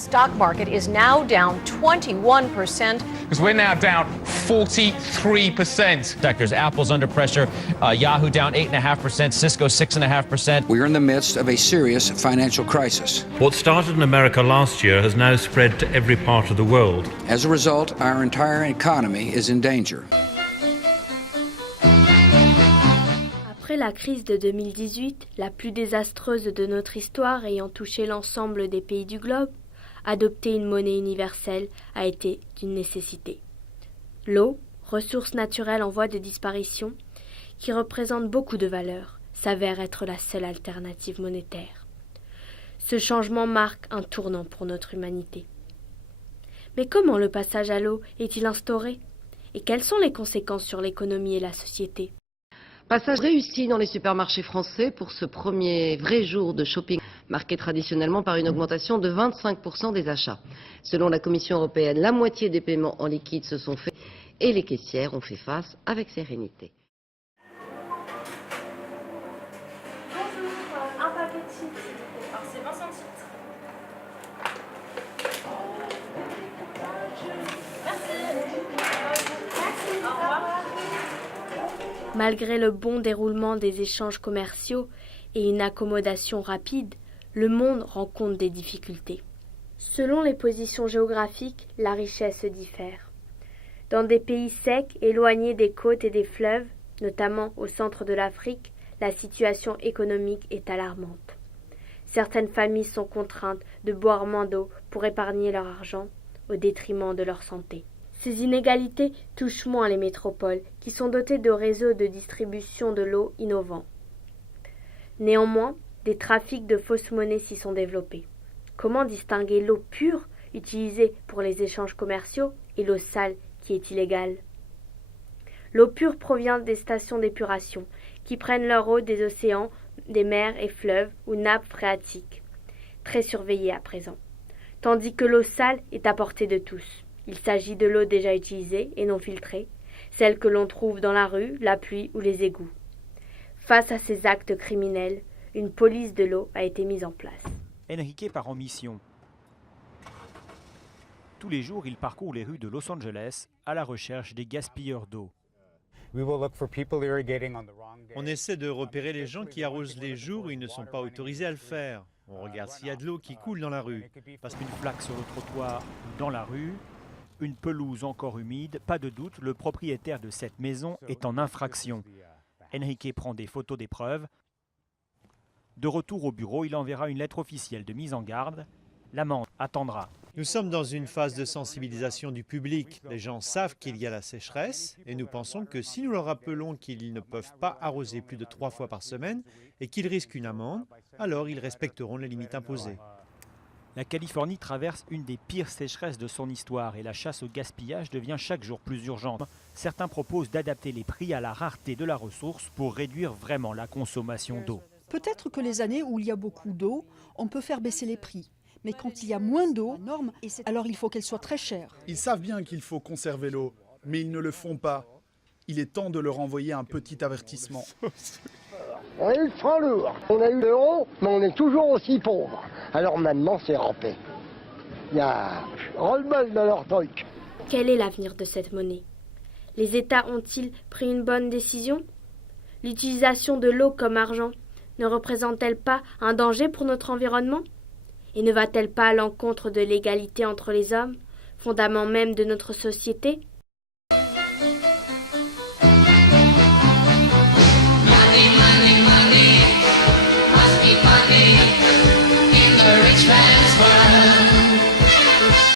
stock market is now down 21%. Because we're now down 43%. Sectors, Apple's under pressure, Yahoo down 8.5%, Cisco 6.5%. We are in the midst of a serious financial crisis. What started in America last year has now spread to every part of the world. As a result, our entire economy is in danger. Après la crise de 2018, la plus désastreuse de notre histoire ayant touché l'ensemble des pays du globe, adopter une monnaie universelle a été d'une nécessité. L'eau, ressource naturelle en voie de disparition, qui représente beaucoup de valeurs, s'avère être la seule alternative monétaire. Ce changement marque un tournant pour notre humanité. Mais comment le passage à l'eau est-il instauré? Et quelles sont les conséquences sur l'économie et la société? Passage réussi dans les supermarchés français pour ce premier vrai jour de shopping, marqué traditionnellement par une augmentation de 25% des achats. Selon la Commission européenne, la moitié des paiements en liquide se sont faits et les caissières ont fait face avec sérénité. Bonjour, un paquet de chips, s'il vous plaît. Alors c'est 20 centilitres. Malgré le bon déroulement des échanges commerciaux et une accommodation rapide, le monde rencontre des difficultés. Selon les positions géographiques, la richesse diffère. Dans des pays secs, éloignés des côtes et des fleuves, notamment au centre de l'Afrique, la situation économique est alarmante. Certaines familles sont contraintes de boire moins d'eau pour épargner leur argent au détriment de leur santé. Ces inégalités touchent moins les métropoles, qui sont dotées de réseaux de distribution de l'eau innovants. Néanmoins, des trafics de fausses monnaies s'y sont développés. Comment distinguer l'eau pure, utilisée pour les échanges commerciaux, et l'eau sale, qui est illégale? L'eau pure provient des stations d'épuration, qui prennent leur eau des océans, des mers et fleuves ou nappes phréatiques, très surveillées à présent, tandis que l'eau sale est à portée de tous. Il s'agit de l'eau déjà utilisée et non filtrée, celle que l'on trouve dans la rue, la pluie ou les égouts. Face à ces actes criminels, une police de l'eau a été mise en place. Enrique part en mission. Tous les jours, il parcourt les rues de Los Angeles à la recherche des gaspilleurs d'eau. On essaie de repérer les gens qui arrosent les jours où ils ne sont pas autorisés à le faire. On regarde s'il y a de l'eau qui coule dans la rue. Parce qu'une flaque sur le trottoir ou dans la rue, une pelouse encore humide, pas de doute, le propriétaire de cette maison est en infraction. Enrique prend des photos des preuves. De retour au bureau, il enverra une lettre officielle de mise en garde. L'amende attendra. Nous sommes dans une phase de sensibilisation du public. Les gens savent qu'il y a la sécheresse et nous pensons que si nous leur rappelons qu'ils ne peuvent pas arroser plus de 3 fois par semaine et qu'ils risquent une amende, alors ils respecteront les limites imposées. La Californie traverse une des pires sécheresses de son histoire et la chasse au gaspillage devient chaque jour plus urgente. Certains proposent d'adapter les prix à la rareté de la ressource pour réduire vraiment la consommation d'eau. Peut-être que les années où il y a beaucoup d'eau, on peut faire baisser les prix. Mais quand il y a moins d'eau, alors il faut qu'elle soit très chère. Ils savent bien qu'il faut conserver l'eau, mais ils ne le font pas. Il est temps de leur envoyer un petit avertissement. On a eu le frein lourd, on a eu l'euro, mais on est toujours aussi pauvre. Alors maintenant, c'est rampé. Il y a ras-le-bol dans leur truc. Quel est l'avenir de cette monnaie? Les États ont-ils pris une bonne décision? L'utilisation de l'eau comme argent ne représente-t-elle pas un danger pour notre environnement? Et ne va-t-elle pas à l'encontre de l'égalité entre les hommes, fondament même de notre société?